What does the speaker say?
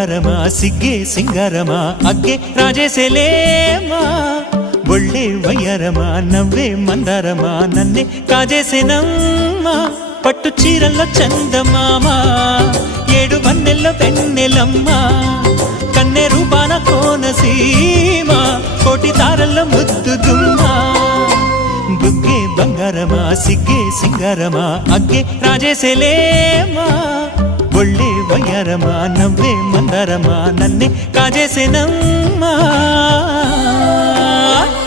బంగారమా సిగ్గే సింగారమా అగ్గే రాజేసేలేమా ఒళ్ళే వయ్యారమా నవ్వే మందారమా నన్నే కాజేసేనమ్మా పట్టు చీరల్లో చందమామా ఏడు వన్నెల్లో వెన్నెలమ్మా కన్నె రూపాన కోనసీమ కోటి తారల్లో ముద్దుదుమ్మా బుగ్గే బంగారమా సిగ్గే సింగారమా అగ్గే రాజేసేలేమా ఒళ్ళే వయ్యారమా నవ్వే మందారమా నన్నే కాజేసేనమ్మా